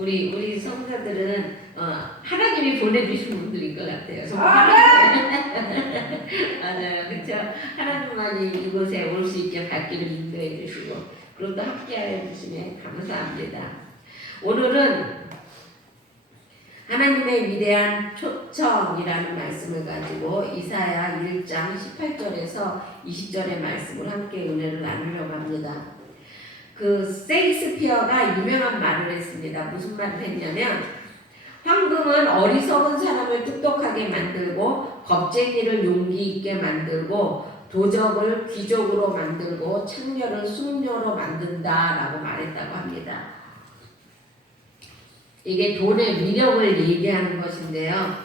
우리 성자들은 하나님이 보내주신 분들인 것 같아요. 맞아요, 그렇죠? 하나님만이 이곳에 올 수 있게 발길을 인도해 주시고 그리고 또 함께하여 주시면 감사합니다. 오늘은 하나님의 위대한 초청이라는 말씀을 가지고 이사야 1장 18절에서 20절의 말씀을 함께 은혜를 나누려고 합니다. 그 세익스피어가 유명한 말을 했습니다. 무슨 말을 했냐면 황금은 어리석은 사람을 똑똑하게 만들고 겁쟁이를 용기 있게 만들고 도적을 귀족으로 만들고 창녀를 숙녀로 만든다라고 말했다고 합니다. 이게 돈의 위력을 얘기하는 것인데요.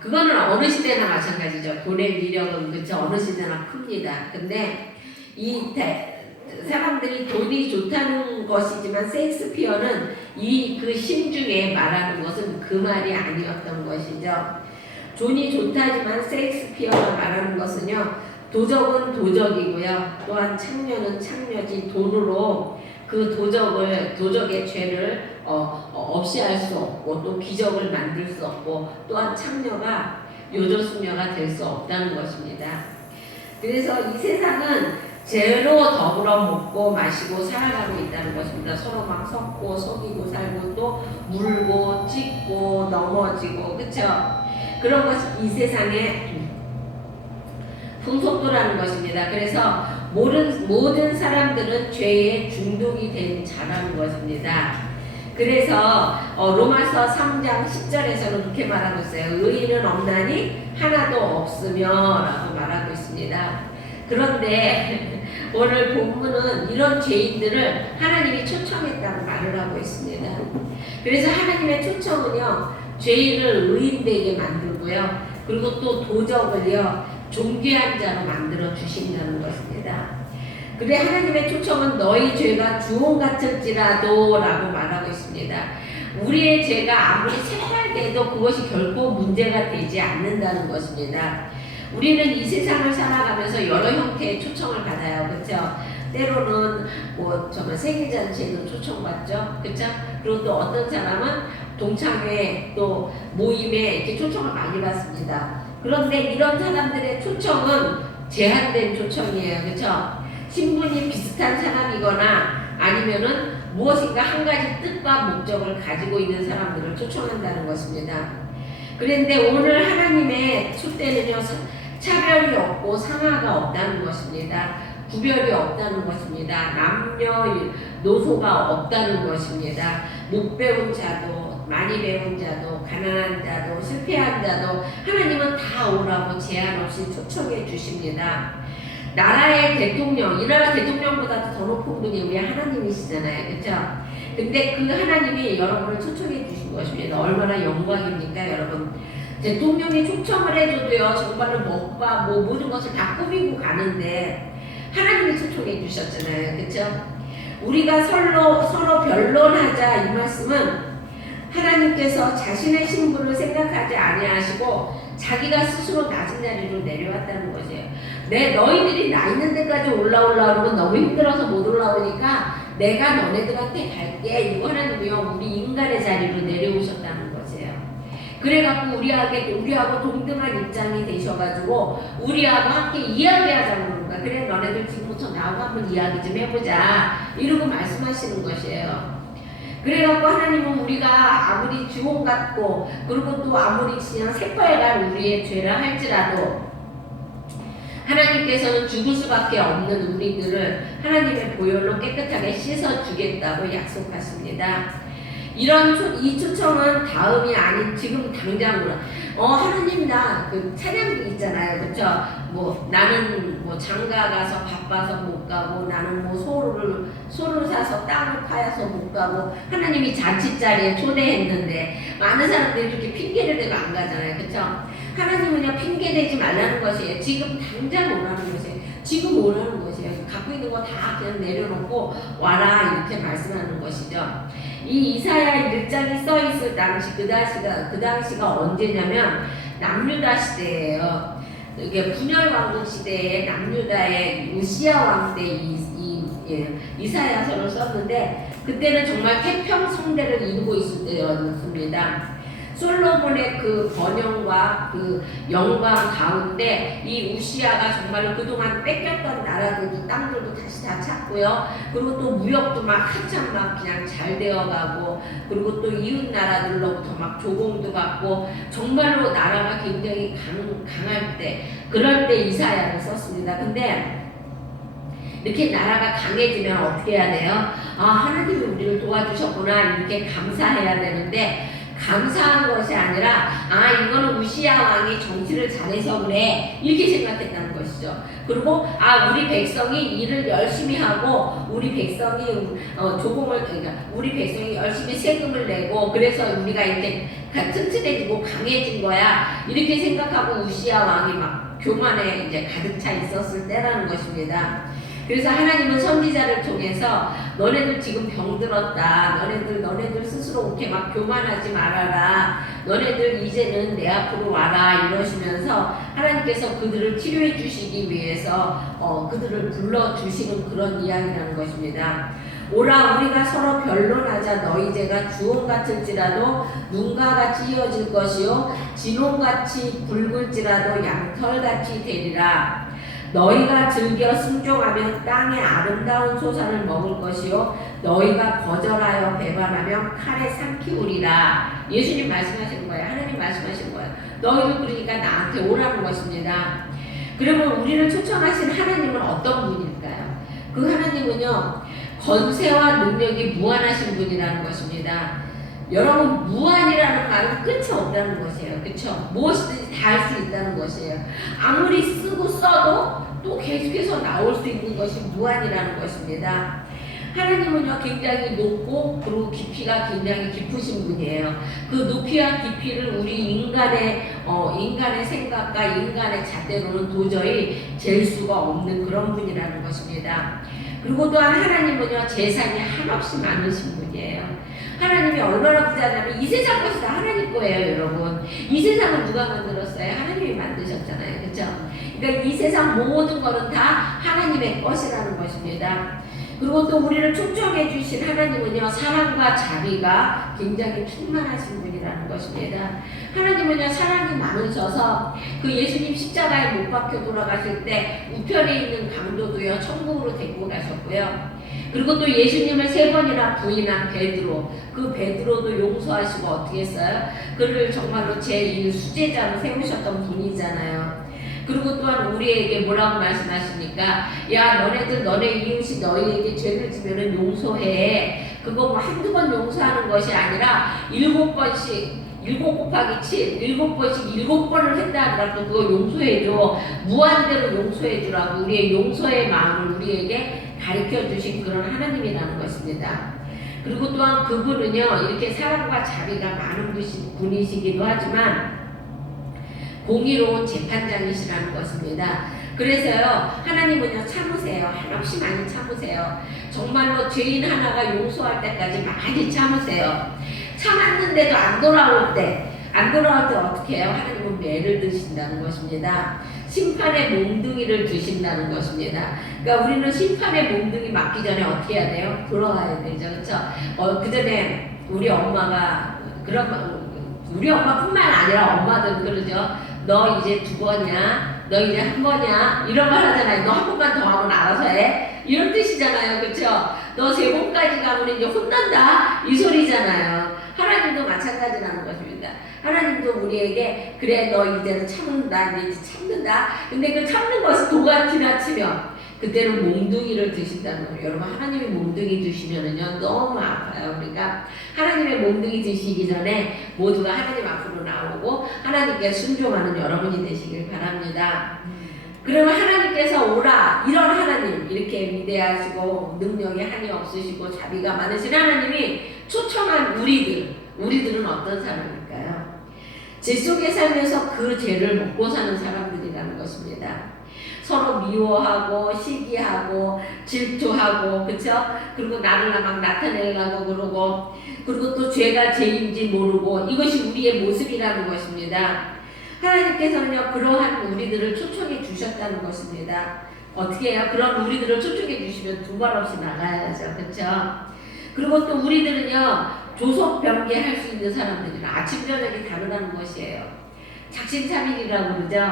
그거는 어느 시대나 마찬가지죠. 돈의 위력은 그쵸 어느 시대나 큽니다. 근데 이 사람들이 돈이 좋다는 것이지만 셰익스피어는 그 심중에 말하는 것은 그 말이 아니었던 것이죠. 돈이 좋다지만 셰익스피어가 말하는 것은요. 도적은 도적이고요. 또한 창녀는 창녀지 돈으로 그 도적의 죄를 없이 할 수 없고 또 기적을 만들 수 없고 또한 창녀가 요조숙녀가 될 수 없다는 것입니다. 그래서 이 세상은 죄로 더불어 먹고 마시고 살아가고 있다는 것입니다. 서로 막 섞고 속이고 살고 또 물고 찢고 넘어지고 그쵸? 그런 것이 이 세상의 풍속도라는 것입니다. 그래서 모든 사람들은 죄에 중독이 된 자라는 것입니다. 그래서 로마서 3장 10절에서는 그렇게 말하고 있어요. 의인은 없나니 하나도 없으며 라고 말하고 있습니다. 그런데 오늘 본문은 이런 죄인들을 하나님이 초청했다고 말을 하고 있습니다. 그래서 하나님의 초청은요. 죄인을 의인되게 만들고요. 그리고 또 도적을요. 존귀한 자로 만들어 주신다는 것입니다. 그래 하나님의 초청은 너희 죄가 주홍 같을지라도 라고 말하고 있습니다. 우리의 죄가 아무리 새빨개도 그것이 결코 문제가 되지 않는다는 것입니다. 우리는 이 세상을 살아가면서 여러 형태의 초청을 받아요. 그렇죠? 때로는 정말 생일잔치에도 초청받죠. 그렇죠? 그리고 또 어떤 사람은 동창회 또 모임에 이렇게 초청을 많이 받습니다. 그런데 이런 사람들의 초청은 제한된 초청이에요. 그렇죠? 신분이 비슷한 사람이거나 아니면은 무엇인가 한 가지 뜻과 목적을 가지고 있는 사람들을 초청한다는 것입니다. 그런데 오늘 하나님의 숫대는요 차별이 없고 상하가 없다는 것입니다. 구별이 없다는 것입니다. 남녀노소가 없다는 것입니다. 못 배운 자도 많이 배운 자도 가난한 자도 실패한 자도 하나님은 다 오라고 제한 없이 초청해 주십니다. 나라의 대통령, 이 나라 대통령보다 더 높은 분이 우리 하나님이시잖아요. 그렇죠? 근데 그 하나님이 여러분을 초청해 주신 것입니다. 얼마나 영광입니까 여러분. 대통령이 초청을 해줘도요 정말로 먹과 모든 것을 다 꾸미고 가는데 하나님이 초청해 주셨잖아요. 그렇죠? 우리가 서로 변론하자 이 말씀은 하나님께서 자신의 신분을 생각하지 아니하시고 자기가 스스로 낮은 자리로 내려왔다는 것이에요. 너희들이 나 있는 데까지 올라오려면 너무 힘들어서 못 올라오니까 내가 너네들한테 갈게. 이거 하나님이요 우리 인간의 자리로 내려오셨다는 것이에요. 그래갖고 우리하고 동등한 입장이 되셔가지고 우리하고 함께 이야기하자고 그러는 거야. 그래 너네들 지금부터 나하고 한번 이야기 좀 해보자 이러고 말씀하시는 것이에요. 그래갖고 하나님은 우리가 아무리 주홍 같고 그리고 또 아무리 그냥 새빨간 우리의 죄를 할지라도 하나님께서는 죽을 수밖에 없는 우리들을 하나님의 보혈로 깨끗하게 씻어주겠다고 약속하십니다. 이 초청은 다음이 아닌 지금 당장으로 하나님 나 그 찬양도 있잖아요. 그렇죠? 나는 장가 가서 바빠서 못 가고 나는 소를 사서 땅을 파여서 못 가고 하나님이 잔치자리에 초대했는데 많은 사람들이 이렇게 핑계를 대고 안 가잖아요. 그렇죠? 하나님은요 핑계대지 말라는 것이에요. 지금 당장 오라는 것이에요. 지금 오라는 것이에요. 갖고 있는 거 다 그냥 내려놓고 와라 이렇게 말씀하는 것이죠. 이 이사야 1장이 써있을 당시 그 당시가 언제냐면 남유다 시대예요. 이게 분열왕국 시대에 남유다의 우시야 왕 때 이 이사야서를 썼는데 그때는 정말 태평성대를 이루고 있을 때였습니다. 솔로몬의 그 번영과 그 영광 가운데 이 우시아가 정말 그동안 뺏겼던 나라들도 땅들도 다시 다 찾고요. 그리고 또 무역도 막 한참 막 그냥 잘 되어가고, 그리고 또 이웃 나라들로부터 막 조공도 받고, 정말로 나라가 굉장히 강할 때, 그럴 때 이사야를 썼습니다. 근데 이렇게 나라가 강해지면 어떻게 해야 돼요? 아, 하나님이 우리를 도와주셨구나, 이렇게 감사해야 되는데, 감사한 것이 아니라 아, 이거는 우시야 왕이 정치를 잘해서 그래, 이렇게 생각했다는 것이죠. 그리고 아, 우리 백성이 일을 열심히 하고 우리 백성이 조공을, 그러니까 우리 백성이 열심히 세금을 내고 그래서 우리가 이렇게 튼튼해지고 강해진 거야, 이렇게 생각하고 우시야 왕이 막 교만에 이제 가득 차 있었을 때라는 것입니다. 그래서 하나님은 선지자를 통해서 너네들 지금 병들었다, 너네들 스스로 이렇게 막 교만하지 말아라, 너네들 이제는 내 앞으로 와라, 이러시면서 하나님께서 그들을 치료해 주시기 위해서 그들을 불러주시는 그런 이야기라는 것입니다. 오라, 우리가 서로 변론하자. 너희 죄가 주홍 같을지라도 눈과 같이 이어질 것이요 진홍같이 붉을지라도 양털같이 되리라. 너희가 즐겨 순종하면 땅의 아름다운 소산을 먹을 것이요 너희가 거절하여 배반하면 칼에 삼키우리라. 예수님 말씀하시는 거예요. 하나님 말씀하시는 거예요. 너희들 그러니까 나한테 오라는 것입니다. 그러면 우리를 초청하신 하나님은 어떤 분일까요? 그 하나님은요, 권세와 능력이 무한하신 분이라는 것입니다. 여러분, 무한이라는 말은 끝이 없다는 것이에요. 그렇죠? 무엇이든지 다 할 수 있다는 것이에요. 아무리 쓰고 써도 또 계속해서 나올 수 있는 것이 무한이라는 것입니다. 하나님은요, 굉장히 높고 그리고 깊이가 굉장히 깊으신 분이에요. 그 높이와 깊이를 우리 인간의 생각과 인간의 잣대로는 도저히 잴 수가 없는 그런 분이라는 것입니다. 그리고 또한 하나님은요, 재산이 한없이 많으신 분이에요. 하나님이 얼마나 부자냐면 이 세상 것이 다 하나님 거예요, 여러분. 이 세상을 누가 만들었어요? 하나님이 만드셨잖아요, 그렇죠? 그러니까 이 세상 모든 것은 다 하나님의 것이라는 것입니다. 그리고 또 우리를 초청해 주신 하나님은요, 사랑과 자비가 굉장히 충만하신 분이라는 것입니다. 하나님은요, 사랑이 많으셔서 그 예수님 십자가에 못 박혀 돌아가실 때 우편에 있는 강도도요, 천국으로 데리고 가셨고요. 그리고 또 예수님을 3번이나 부인한 베드로, 그 베드로도 용서하시고 어떻게 했어요? 그를 정말로 제1 수제자로 세우셨던 분이잖아요. 그리고 또한 우리에게 뭐라고 말씀하십니까? 야, 너네 이웃이 너희에게 죄를 지면은 용서해. 그거 뭐 한두 번 용서하는 것이 아니라 7번씩, 7 곱하기 7, 7번씩 7번을 했다 하더라도 그거 용서해줘. 무한대로 용서해주라고 우리의 용서의 마음을 우리에게 가르쳐 주신 그런 하나님이라는 것입니다. 그리고 또한 그분은요, 이렇게 사랑과 자비가 많은 분이시기도 하지만 공의로운 재판장이시라는 것입니다. 그래서요, 하나님은요, 참으세요. 한없이 많이 참으세요. 정말로 죄인 하나가 용서할 때까지 많이 참으세요. 참았는데도 안 돌아올 때 어떻게 해요? 하나님은 매를 드신다는 것입니다. 심판의 몽둥이를 주신다는 것입니다. 그러니까 우리는 심판의 몽둥이 맞기 전에 어떻게 해야 돼요? 돌아가야 되죠, 그렇죠? 그 전에 우리 엄마가 우리 엄마뿐만 아니라 엄마들 그러죠. 너 이제 2번이야, 너 이제 1번이야, 이런 말 하잖아요. 너 1번만 더 하면 알아서 해, 이런 뜻이잖아요, 그렇죠? 너 3번까지 가면 이제 혼난다, 이 소리잖아요. 하나님도 마찬가지라는 것입니다. 하나님도 우리에게 그래, 너 이제는 참는다, 이제 참는다. 근데 그 참는 것을 도가 지나치면 그때는 몽둥이를 드신다는 거예요. 여러분, 하나님이 몽둥이 드시면은요, 너무 아파요. 그러니까 하나님의 몽둥이 드시기 전에 모두가 하나님 앞으로 나오고 하나님께 순종하는 여러분이 되시길 바랍니다. 그러면 하나님께서 오라, 이런 하나님, 이렇게 위대하시고 능력이 한이 없으시고 자비가 많으신 하나님이 초청한 우리들은 어떤 사람일까요? 죄 속에 살면서 그 죄를 먹고 사는 사람들이라는 것입니다. 서로 미워하고 시기하고 질투하고, 그쵸? 그리고 나를 막 나타내려고 그러고, 그리고 또 죄가 죄인지 모르고, 이것이 우리의 모습이라는 것입니다. 하나님께서는요, 그러한 우리들을 초청해 주셨다는 것입니다. 어떻게 해요? 그런 우리들을 초청해 주시면 두말 없이 나가야죠. 그렇죠? 그리고 또 우리들은요, 조속 변개할 수 있는 사람들은 아침 저녁이 다르다는 것이에요. 작심삼일이라고 그러죠.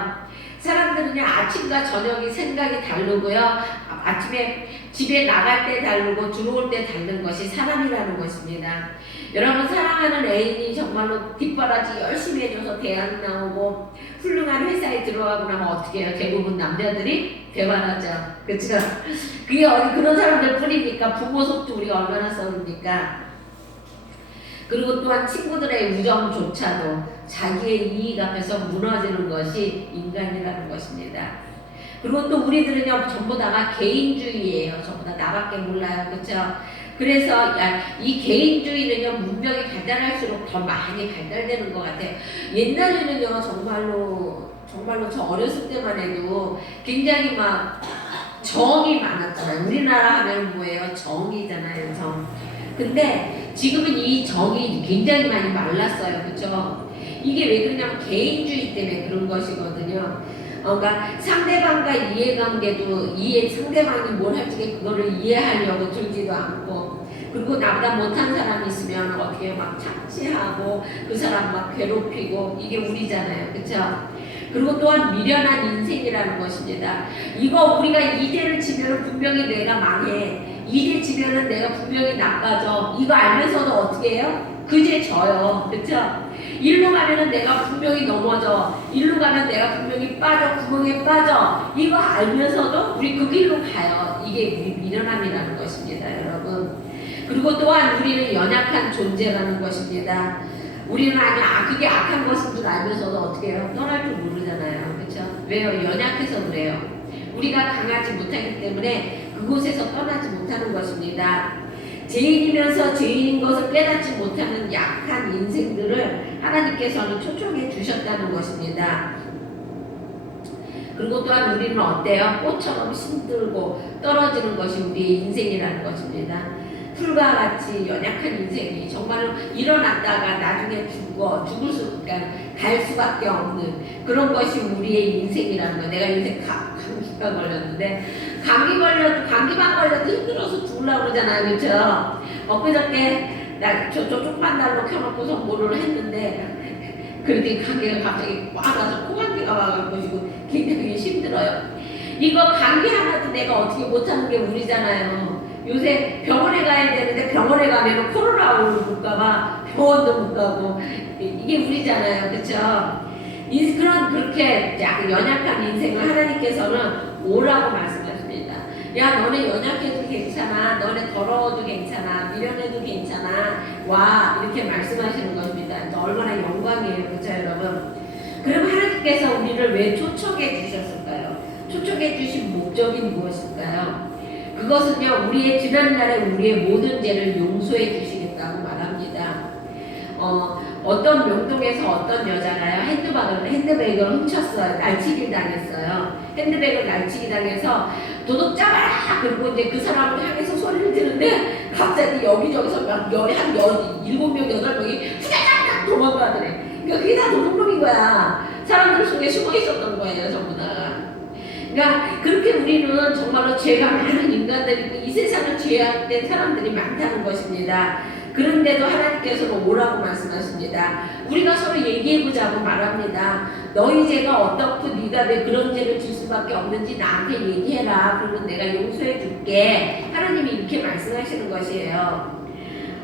사람들은요, 아침과 저녁이 생각이 다르고요, 아침에 집에 나갈 때 다르고 들어올 때 다른 것이 사람이라는 것입니다. 여러분, 사랑하는 애인이 정말로 뒷바라지 열심히 해줘서 대학 나오고 훌륭한 회사에 들어가고 나면 어떻게 해요? 대부분 남자들이 배반하죠. 그렇죠? 그게 어디 그런 사람들 뿐이니까 부모 속도 우리가 얼마나 써옵니까? 그리고 또한 친구들의 우정조차도 자기의 이익 앞에서 무너지는 것이 인간이라는 것입니다. 그리고 또 우리들은요, 전부 다가 개인주의예요. 전부 다 나밖에 몰라요. 그렇죠? 그래서 이 개인주의는요, 문명이 발달할수록 더 많이 발달되는 것 같아요. 옛날에는요, 정말로 저 어렸을 때만 해도 굉장히 막 정이 많았잖아요. 우리나라 하면 뭐예요? 정이잖아요, 정. 근데 지금은 이 정이 굉장히 많이 말랐어요. 그렇죠? 이게 왜 그러냐면 개인주의 때문에 그런 것이거든요. 그러니까 상대방과 이해관계도 상대방이 뭘 할지 그거를 이해하려고 들지도 않고, 그리고 나보다 못한 사람이 있으면 어떻게 막 착취하고 그 사람 막 괴롭히고, 이게 우리잖아요. 그렇죠? 그리고 또한 미련한 인생이라는 것입니다. 이거 우리가 이대를 지면 분명히 내가 망해. 이대 지면은 내가 분명히 나빠져. 이거 알면서도 어떻게 해요? 그제 져요. 그쵸? 일로 가면은 내가 분명히 넘어져. 일로 가면 내가 분명히 빠져. 구멍에 빠져. 이거 알면서도 우리 그 길로 가요. 이게 우리 미련함이라는 것입니다, 여러분. 그리고 또한 우리는 연약한 존재라는 것입니다. 우리는 그게 악한 것인 줄 알면서도 어떻게 해요? 떠날 줄 모르잖아요. 그쵸? 왜요? 연약해서 그래요. 우리가 강하지 못하기 때문에 그곳에서 떠나지 못하는 것입니다. 죄인이면서 죄인인 것을 깨닫지 못하는 약한 인생들을 하나님께서는 초청해 주셨다는 것입니다. 그리고 또한 우리는 어때요? 꽃처럼 힘들고 떨어지는 것이 우리의 인생이라는 것입니다. 풀과 같이 연약한 인생이 정말로 일어났다가 나중에 그러니까 갈 수밖에 없는 그런 것이 우리의 인생이라는 거예요. 내가 요새 감기가 걸렸는데, 감기만 걸려도 힘들어서 죽으려고 그러잖아요. 그렇죠? 엊그저께 저 조그만 날로 켜놓고서 뭐를 했는데, 그랬더니 감기가 갑자기 와가서 코감기가 와가지고 굉장히 힘들어요. 이거 감기 하나도 내가 어떻게 못하는 게 우리잖아요. 요새 병원에 가야 되는데 병원에 가면 코로나로 못 가봐, 병원도 못 가고, 이게 우리잖아요. 그렇죠? 그렇게 연약한 인생을 하나님께서는 오라고 말씀하십니다. 야, 너네 연약해도 괜찮아. 너네 더러워도 괜찮아. 미련해도 괜찮아. 와, 이렇게 말씀하시는 것입니다. 얼마나 영광이에요. 그렇죠, 여러분? 그럼 하나님께서 우리를 왜 초청해 주셨을까요? 초청해 주신 목적이 무엇일까요? 그것은요, 우리의 지난날에 우리의 모든 죄를 용서해 주시겠다고 말합니다. 어떤 명동에서 어떤 여자가요, 핸드백을 훔쳤어요. 날치기 당했어요. 핸드백을 날치기 당해서 도둑 잡아라! 그리고 이제 그 사람을 향해서 소리를 지르는데 갑자기 여기저기서 한 7명, 8명이 후다닥 도망가더래. 그러니까 그게 다 도둑놈인 거야. 사람들 속에 숨어 있었던 거예요, 전부 다. 그러니까 그렇게 우리는 정말로 죄가 많은 인간들이고 이 세상은 죄악된 사람들이 많다는 것입니다. 그런데도 하나님께서는 오라고 말씀하십니다. 우리가 서로 얘기해보자고 말합니다. 너희 죄가 어떻고 네가 왜 그런 죄를 질 수밖에 없는지 나한테 얘기해라. 그러면 내가 용서해줄게. 하나님이 이렇게 말씀하시는 것이에요.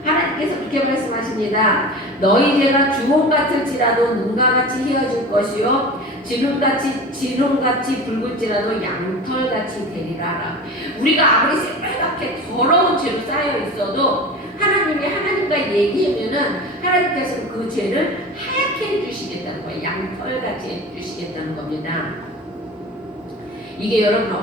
하나님께서 그렇게 말씀하십니다. 너희 죄가 주홍 같을지라도 눈과 같이 헤어질 것이요 진홍같이 붉을지라도 양털같이 되리라. 우리가 아무리 새빨갛게 더러운 죄로 쌓여 있어도 하나님이 하나님과 얘기하면은 하나님께서는 그 죄를 하얗게 해주시겠다는 거예요. 양털같이 해주시겠다는 겁니다. 이게 여러분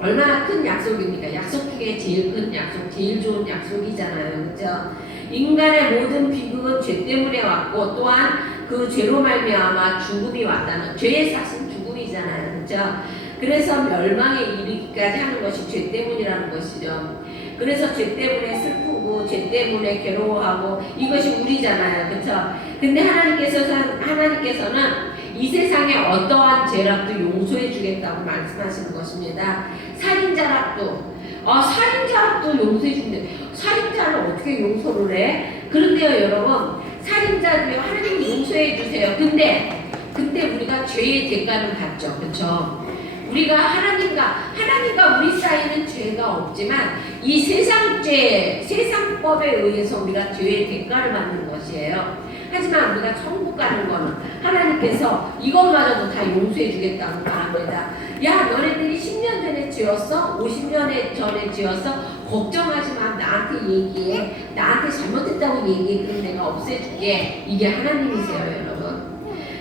얼마나 큰 약속입니까? 약속 중에 제일 큰 약속, 제일 좋은 약속이잖아요. 그렇죠? 인간의 모든 비극은 죄 때문에 왔고 또한 그 죄로 말미암아 죽음이 왔다는, 죄의 삭은 죽음이잖아요. 그렇죠? 그래서 멸망에 이르기까지 하는 것이 죄 때문이라는 것이죠. 그래서 죄 때문에 슬프고 죄 때문에 괴로워하고 이것이 우리잖아요. 그렇죠? 근데 하나님께서는 이 세상에 어떠한 죄락도 용서해 주겠다고 말씀하시는 것입니다. 살인자락도 살인자락도 용서해 준대. 살인자를 어떻게 용서를 해? 그런데요 여러분, 살인자도요 하나님이 용서해 주세요. 근데 우리가 죄의 대가를 받죠. 그렇죠? 우리가 하나님과 우리 사이는 죄가 없지만 이 세상죄, 세상법에 의해서 우리가 죄의 대가를 받는 것이에요. 하지만 우리가 천국 가는 거는 하나님께서 이것마저도 다 용서해 주겠다고 말합니다. 야, 너네들이 10년 전에 지었어? 50년 전에 지었어? 걱정하지 마. 나한테 얘기해. 나한테 잘못했다고 얘기해. 그럼 내가 없애줄게. 이게 하나님이세요, 여러분.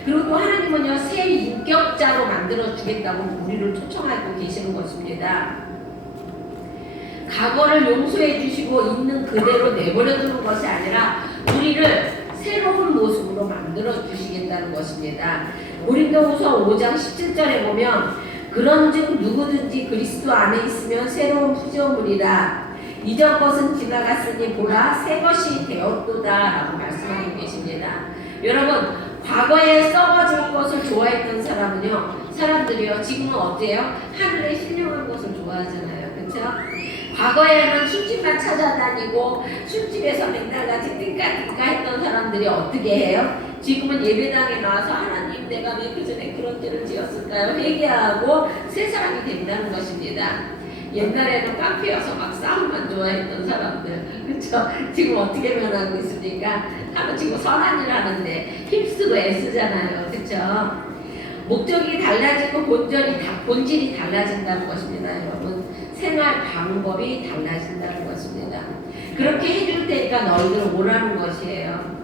그리고 또 하나님은요, 새 인격자로 만들어 주겠다고 우리를 초청하고 계시는 것입니다. 과거를 용서해 주시고 있는 그대로 내버려 두는 것이 아니라 우리를 새로운 모습으로 만들어 주시겠다는 것입니다. 고린도후서 5장 17절에 보면 그런즉 누구든지 그리스도 안에 있으면 새로운 피조물이라 이전 것은 지나갔으니 보라 새 것이 되었도다 라고 말씀하고 계십니다. 여러분, 과거에 썩어질 것을 좋아했던 사람들이요 지금은 어때요? 하늘에 신령한 것을 좋아하잖아요. 그렇죠? 과거에는 술집만 찾아다니고 술집에서 맨날 같이 띵까띵까 했던 사람들이 어떻게 해요? 지금은 예배당에 나와서 하나님 내가 왜 그전에 그런 죄를 지었을까요? 회개하고 새 사람이 된다는 것입니다. 옛날에는 카페여서 막 싸움만 좋아했던 사람들, 그렇죠? 지금 어떻게 변하고 있습니까? 하루 지금 선한 일 하는데 힘쓰고 애쓰잖아요. 그렇죠? 목적이 달라지고 본질이 달라진다는 것입니다. 여러분, 생활 방법이 달라진다는 것입니다. 그렇게 해줄 테니까 너희들 오라는 것이에요.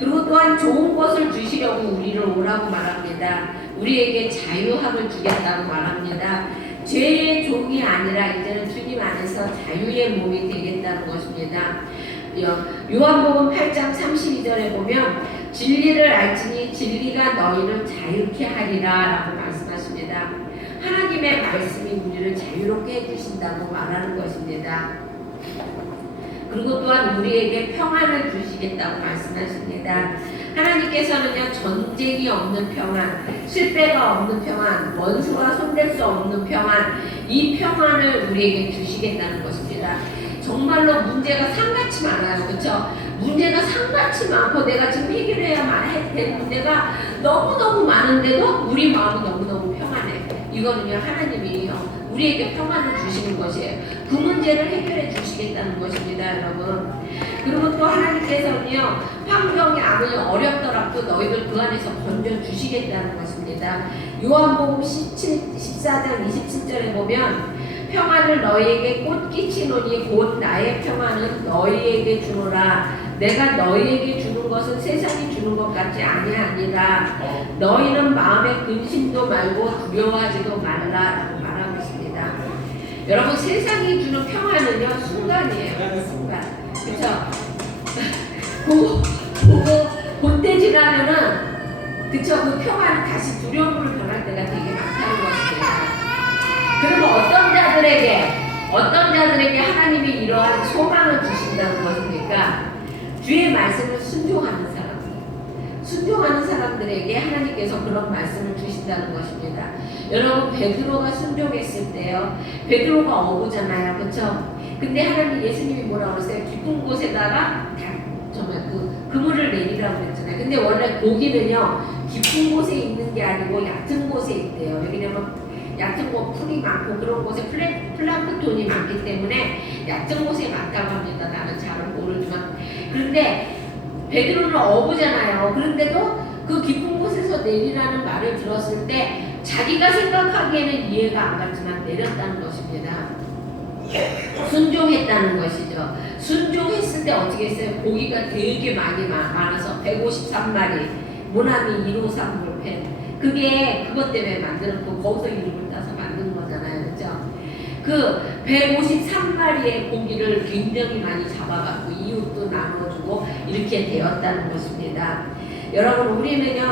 그리고 또한 좋은 것을 주시려고 우리를 오라고 말합니다. 우리에게 자유함을 주겠다고 말합니다. 죄의 종이 아니라 이제는 주님 안에서 자유의 몸이 되겠다는 것입니다. 요한복음 8장 32절에 보면 진리를 알지니 진리가 너희를 자유케 하리라 라고 말씀하십니다. 하나님의 말씀이 우리를 자유롭게 해주신다고 말하는 것입니다. 그리고 또한 우리에게 평안을 주시겠다고 말씀하십니다. 하나님께서는요 전쟁이 없는 평안, 실패가 없는 평안, 원수와 손댈 수 없는 평안, 이 평안을 우리에게 주시겠다는 것입니다. 정말로 문제가 상같이 많아요. 그렇죠? 문제가 상같이 많고 내가 지금 해결해야만 될 문제가 너무너무 많은데도 우리 마음이 너무너무 평안해. 이거는요 하나님이요 우리에게 평안을 주시는 것이에요. 그 문제를 해결해 주시겠다는 것입니다, 여러분. 그리고 또 하나님께서는요 환경이 아무리 어렵더라도 너희들 그 안에서 건져 주시겠다는 것입니다. 요한복음 14장 27절에 보면 평안을 너희에게 꽃깃이노니 곧 나의 평안은 너희에게 주노라. 내가 너희에게 주는 것은 세상이 주는 것 같지 아니하니라. 너희는 마음에 근심도 말고 두려워하지도 말라라고 말하고 있습니다. 여러분, 세상이 주는 평안은요 순간이에요. 순간. 그렇죠? 그때 지나면은 그쵸, 그 평안은 다시 두려움으로 변할 때가 되게 많다는 것입니다. 그러면 어떤 자들에게 하나님이 이러한 소망을 주신다는 것입니까? 주의 말씀을 순종하는 사람들에게 하나님께서 그런 말씀을 주신다는 것입니다. 여러분, 베드로가 순종했을 때요, 베드로가 어부잖아요, 그렇죠? 근데 하나님 예수님이 뭐라고 그랬어요? 깊은 곳에다가 정말 그물을 내리라고 그랬잖아요. 근데 원래 고기는요 깊은 곳에 있는 게 아니고 얕은 곳에 있대요. 왜냐면 얕은 곳 풀이 많고 그런 곳에 플랑크톤이 많기 때문에 얕은 곳에 많다고 합니다. 나는 잘은 모르지만. 그런데 베드로는 어부잖아요. 그런데도 그 깊은 곳에서 내리라는 말을 들었을 때 자기가 생각하기에는 이해가 안 갔지만 내렸다는 것입니다. 순종했다는 것이죠. 순종했을 때 어떻게 했어요? 고기가 되게 많이 많아서 153마리 모나미 153 볼펜, 그게 그것 때문에 만들었고 거기서 이름을 따서 만든 거잖아요. 그렇죠? 그 153마리의 고기를 굉장히 많이 잡아갖고 이웃도 나눠주고 이렇게 되었다는 것입니다. 여러분, 우리는요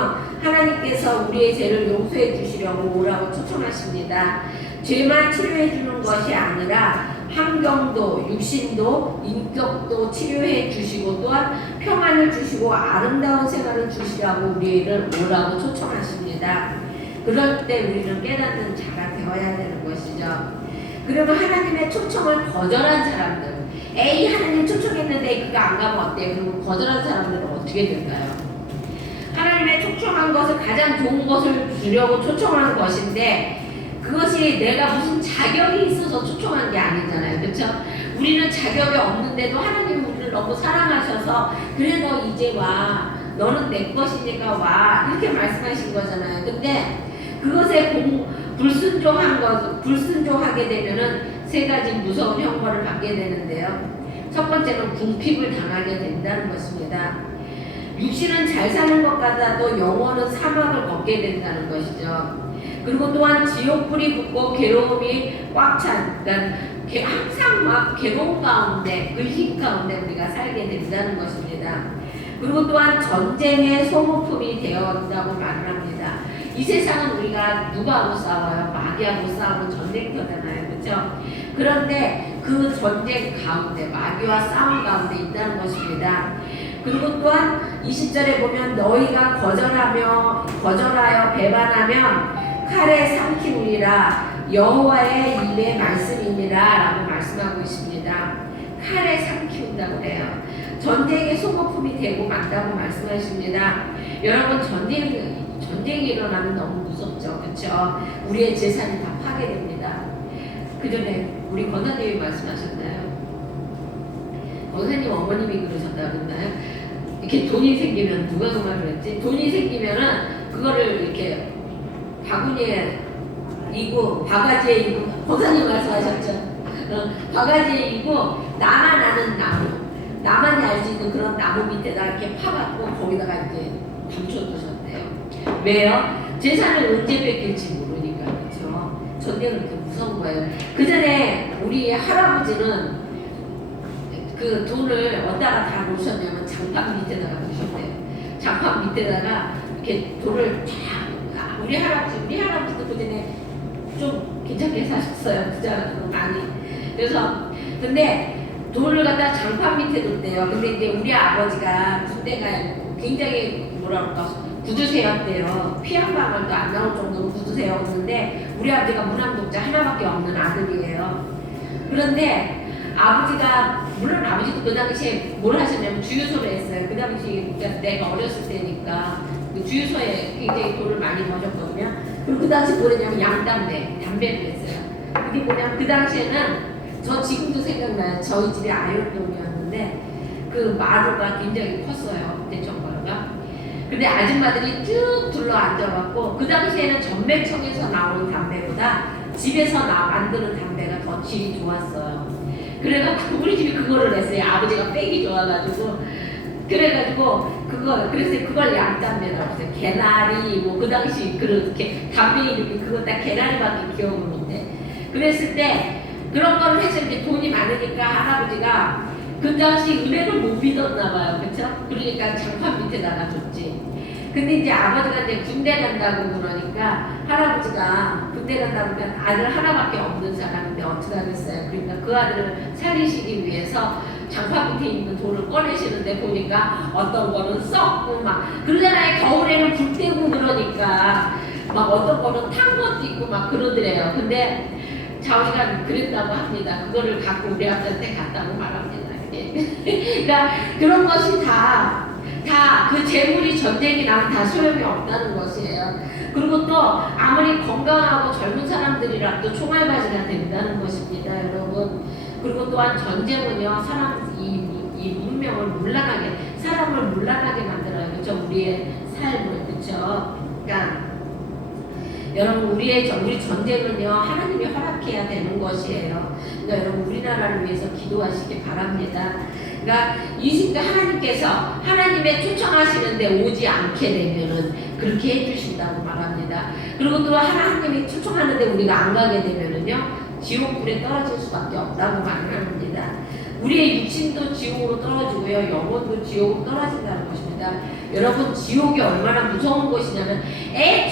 하나님께서 우리의 죄를 용서해 주시려고 오라고 초청하십니다. 죄만 치료해 주는 것이 아니라 환경도 육신도 인격도 치료해 주시고 또한 평안을 주시고 아름다운 생활을 주시라고 우리를 오라고 초청하십니다. 그럴 때 우리는 깨닫는 자가 되어야 되는 것이죠. 그러면 하나님의 초청을 거절한 사람들, 에이 하나님 초청했는데 그거 안 가면 어때요? 그리고 거절한 사람들은 어떻게 될까요? 하나님의 초청한 것을 가장 좋은 것을 주려고 초청한 것인데 그것이 내가 무슨 자격이 있어서 초청한 게 아니잖아요. 그렇죠? 우리는 자격이 없는데도 하나님은 우리를 너무 사랑하셔서 그래 너 이제 와. 너는 내 것이니까 와. 이렇게 말씀하신 거잖아요. 근데 그것에 불순종하게 되면은 세 가지 무서운 형벌을 받게 되는데요. 첫 번째는 궁핍을 당하게 된다는 것입니다. 육신은 잘 사는 것 같아도 영혼은 사막을 걷게 된다는 것이죠. 그리고 또한 지옥불이 붙고 괴로움이 꽉 찬, 그러니까 항상 막 괴로움 가운데, 의식 가운데 우리가 살게 된다는 것입니다. 그리고 또한 전쟁의 소모품이 되었다고 말을 합니다. 이 세상은 우리가 누구하고 싸워요? 마귀하고 싸우는 전쟁터잖아요. 그렇죠? 그런데 그 전쟁 가운데, 마귀와 싸움 가운데 있다는 것입니다. 그리고 또한 20절에 보면 너희가 거절하여 배반하면 칼에 삼키우리라 여호와의 입의 말씀이니라 라고 말씀하고 있습니다. 칼에 삼키운다고 해요. 전쟁의 소모품이 되고 만다고 말씀하십니다. 여러분 전쟁이 일어나면 너무 무섭죠. 그렇죠? 우리의 재산이 다 파괴됩니다. 그 전에 우리 권사님이 말씀하셨나요? 권사님 어머님이 그러셨다 그랬나요? 이렇게 돈이 생기면 누가 그 말을 했지? 돈이 생기면은 그거를 이렇게 바구니에 이고 바가지에 이고 권사님 말씀하셨죠? 바가지에 이고 나만 아는 나무, 나만이 알 수 있는 그런 나무 밑에다 이렇게 파갖고 거기다가 이렇게 감춰두셨대요. 왜요? 재산을 언제 뺏길지 모르니까. 그렇죠? 전쟁은 그렇게 무서운 거예요. 그 전에 우리 할아버지는 그 돈을 어디다가 다 놓으셨냐면 장판 밑에다가 놓으셨대요. 장판 밑에다가 이렇게 돈을 다 우리 할아버지도 그 전에 좀 괜찮게 사셨어요. 부자로 많이. 그래서 근데 돈을 갖다 장판 밑에 뒀대요. 근데 이제 우리 아버지가 군대가 굉장히 뭐라 그럴까 구두쇠였대요. 피 한 방울도 안 나올 정도로 구두쇠였는데 우리 아버지가 무남독자 하나밖에 없는 아들이에요. 그런데 아버지가 물론 아버지도 그 당시에 뭘 하셨냐면 주유소를 했어요. 그 당시 내가 어렸을 때니까 그 주유소에 굉장히 돈을 많이 버셨거든요. 그리고 그 당시 뭐랬냐면 담배를 했어요. 그게 뭐냐면 그 당시에는 저 지금도 생각나요. 저희 집이 아현동이었는데 그 마루가 굉장히 컸어요. 대청마루가. 근데 아줌마들이 쭉 둘러 앉아갖고 그 당시에는 전매청에서 나오는 담배보다 집에서 만드는 담배가 더 질이 좋았어요. 그래가지고 우리 집이 그거를 냈어요. 아버지가 빽이 좋아가지고 그래가지고 그래서 그걸 양담배라고 했어요. 개나리 뭐 그 당시 그렇게 담배 이름이 그거 딱 개나리밖에 기억을 못해. 그랬을 때 그런 거를 해서 이제 돈이 많으니까 할아버지가 그 당시 은행을 못 믿었나 봐요. 그쵸? 그러니까 장판 밑에다가 줬지. 근데 이제 아버지가 이제 군대 간다고 그러니까 할아버지가 군대 간다고 그러니까 아들 하나밖에 없는 사람인데 어떻게 하겠어요. 그러니까 그 아들을 살리시기 위해서 장판 밑에 있는 돈을 꺼내시는데 보니까 어떤 거는 썩고 막 그러잖아요. 겨울에는 불 떼고 그러니까 막 어떤 거는 탄 것도 있고 막 그러더래요. 근데 자우지가 그랬다고 합니다. 그거를 갖고 우리 아들한테 갔다고 말합니다. 그러니까 그런 것이 다 그 재물이 전쟁이 나면 다 소용이 없다는 것이에요. 그리고 또 아무리 건강하고 젊은 사람들이라도 총알바지가 된다는 것입니다, 여러분. 그리고 또한 전쟁은요, 이 문명을 문란하게, 사람을 문란하게 만들어요. 그렇죠? 우리의 삶을, 그렇죠? 그러니까 여러분 우리 전쟁은요 하나님이 허락해야 되는 것이에요. 그러니까 여러분 우리나라를 위해서 기도하시기 바랍니다. 그러니까 하나님께서 하나님의 초청하시는데 오지 않게 되면은 그렇게 해주신다고 말합니다. 그리고 또 하나님이 초청하는데 우리가 안 가게 되면은요 지옥불에 떨어질 수밖에 없다고 말합니다. 우리의 육신도 지옥으로 떨어지고요 영혼도 지옥으로 떨어진다는 것입니다. 것입니다. 여러분, 지옥이 얼마나 무서운 곳이냐면,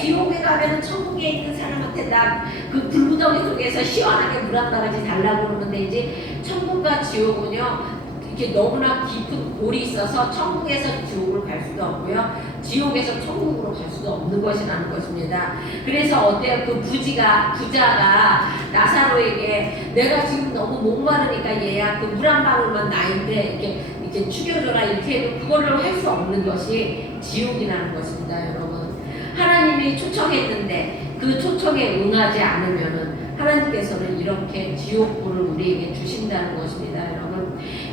지옥에 가면은 천국에 있는 사람한테 나 그 불구덩이 속에서 시원하게 물 한 바가지 달라고 그러면 되지. 천국과 지옥은요, 이렇게 너무나 깊은 골이 있어서 천국에서 지옥을 갈 수도 없고요, 지옥에서 천국으로 갈 수도 없는 것이라는 것입니다. 그래서 어때요? 그 부자가 나사로에게 내가 지금 너무 목마르니까 얘야 그 물 한 방울만 나인데 이렇게 죽여줘라 이렇게 해도 그거를 할 수 없는 것이 지옥이라는 것입니다. 여러분, 하나님이 초청했는데 그 초청에 응하지 않으면은 하나님께서는 이렇게 지옥불을 우리에게 주신다는 것입니다.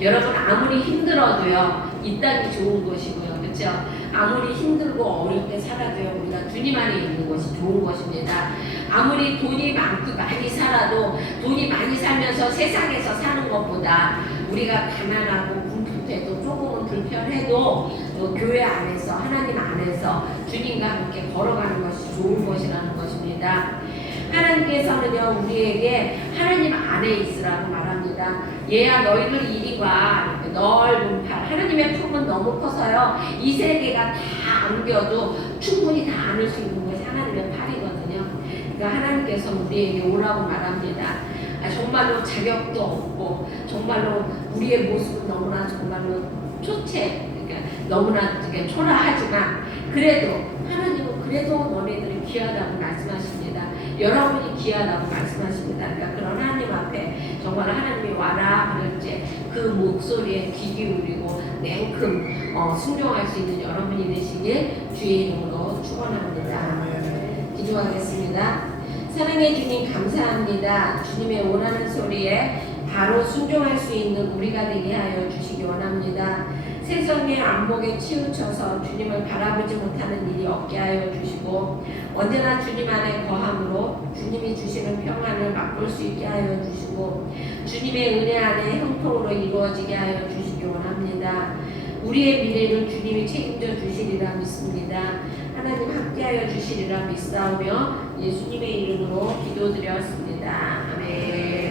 여러분 아무리 힘들어도요, 이 땅이 좋은 것이고요, 그렇죠? 아무리 힘들고 어릴 때 살아도요, 우리가 주님 안에 있는 것이 좋은 것입니다. 아무리 돈이 많이 살아도, 돈이 많이 살면서 세상에서 사는 것보다 우리가 가난하고 궁핍해도 조금은 불편해도 교회 안에서, 하나님 안에서 주님과 함께 걸어가는 것이 좋은 것이라는 것입니다. 하나님께서는요, 우리에게 하나님 안에 있으라고 말합니다. 얘야 너희들 이리 와. 넓은 팔. 하나님의 품은 너무 커서요, 이 세계가 다 안겨도 충분히 다 안을 수 있는 것이 하나님의 팔이거든요. 그러니까 하나님께서 우리에게 오라고 말합니다. 정말로 자격도 없고 정말로 우리의 모습은 너무나 정말로 그러니까 너무나 되게 초라하지만 그래도 하나님은 그래도 너네들이 귀하다고 말씀하십니다. 여러분이 귀하다고 말씀하십니다. 그러니까 그런 하나님 앞에 정말 하나님이 와라 그럴 때 그 목소리에 귀 기울이고 냉큼 순종할 수 있는 여러분이 되시길 주의 이름으로 축원합니다. 기도하겠습니다. 사랑의 주님 감사합니다. 주님의 원하는 소리에 바로 순종할 수 있는 우리가 되게 하여 주시기 원합니다. 세상의 안목에 치우쳐서 주님을 바라보지 못하는 일이 없게 하여 주시고, 언제나 주님 안에 거함으로 주님이 주시는 평안을 맛볼 수 있게 하여 주시고, 주님의 은혜 안에 형통으로 이루어지게 하여 주시기 원합니다. 우리의 미래를 주님이 책임져 주시리라 믿습니다. 하나님 함께하여 주시리라 믿사오며 예수님의 이름으로 기도드렸습니다. 아멘.